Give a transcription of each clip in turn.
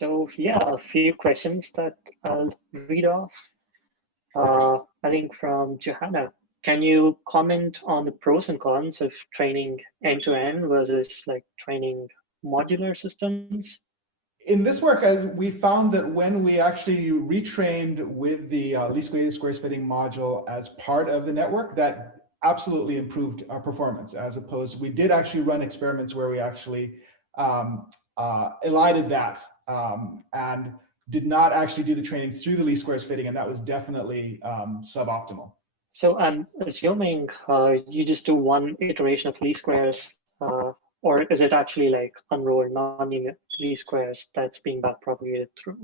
So yeah, a few questions that I'll read off. I think from Johanna. Can you comment on the pros and cons of training end-to-end versus like training modular systems? In this work, as we found that when we actually retrained with the least weighted squares fitting module as part of the network, that absolutely improved our performance. As opposed, we did actually run experiments where we actually elided that and did not actually do the training through the least squares fitting, and that was definitely suboptimal. So I'm assuming you just do one iteration of least squares, or is it actually like unrolled non-linear least squares that's being backpropagated through?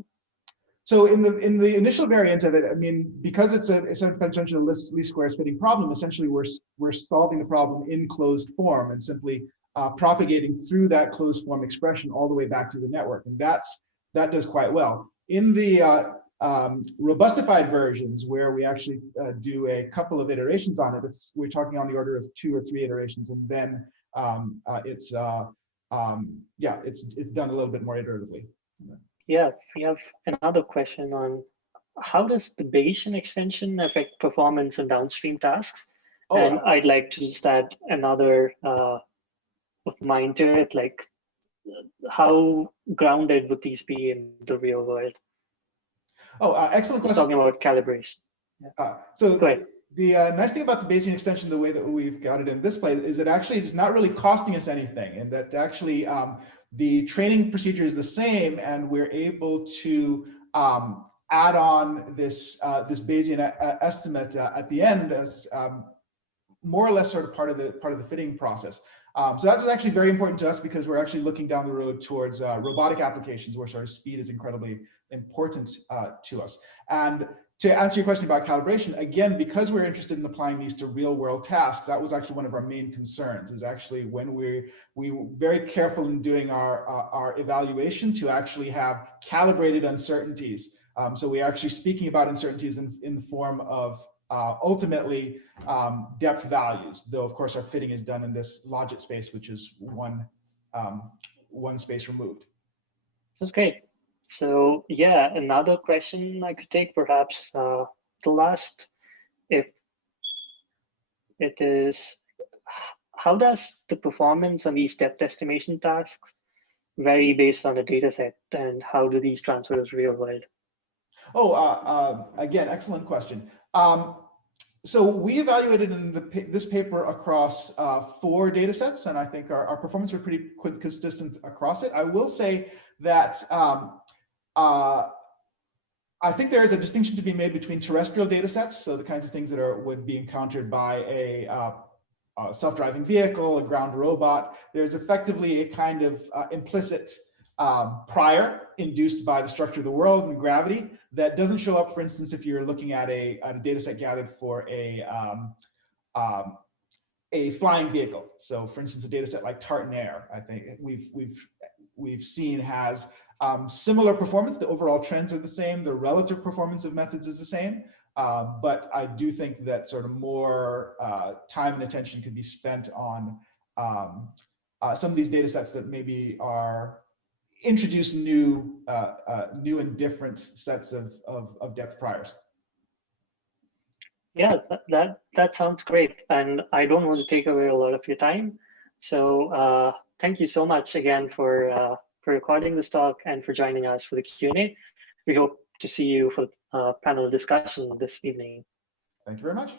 So in the initial variant of it, I mean, because it's essentially a least squares fitting problem, essentially we're solving the problem in closed form and simply propagating through that closed form expression all the way back through the network, and that does quite well. In the robustified versions, where we actually do a couple of iterations on it, we're talking on the order of 2 or 3 iterations, and then it's done a little bit more iteratively. Yeah, we have another question on how does the Bayesian extension affect performance in downstream tasks? Oh, and I'd like to just add another of mine to it, like how grounded would these be in the real world? Oh, excellent question. Talking about calibration. Yeah. So go ahead. The nice thing about the Bayesian extension, the way that we've got it in this plate, is it actually is not really costing us anything, and that actually the training procedure is the same, and we're able to add on this Bayesian estimate at the end as more or less sort of part of the fitting process. So that's actually very important to us because we're actually looking down the road towards robotic applications where sort of speed is incredibly important to us. And to answer your question about calibration, again, because we're interested in applying these to real world tasks, that was actually one of our main concerns, is actually when we were very careful in doing our evaluation to actually have calibrated uncertainties. So we're actually speaking about uncertainties in the form of ultimately depth values, though of course our fitting is done in this logit space, which is one space removed. That's great. So yeah, another question I could take perhaps the last, if it is, how does the performance on these depth estimation tasks vary based on the data set, and how do these transfer to real world? Oh, again, excellent question. So we evaluated in this paper across 4 data sets, and I think our performance were pretty consistent across it. I will say that I think there is a distinction to be made between terrestrial data sets, so the kinds of things that would be encountered by a self-driving vehicle, a ground robot. There's effectively a kind of implicit prior induced by the structure of the world and gravity that doesn't show up, for instance, if you're looking at a data set gathered for a flying vehicle. So for instance, a data set like Tartan Air, I think we've seen has similar performance. The overall trends are the same. The relative performance of methods is the same. But I do think that sort of more time and attention could be spent on some of these data sets that maybe introduce new and different sets of depth priors. Yeah, that sounds great. And I don't want to take away a lot of your time. So thank you so much again for recording this talk and for joining us for the Q&A. We hope to see you for panel discussion this evening. Thank you very much.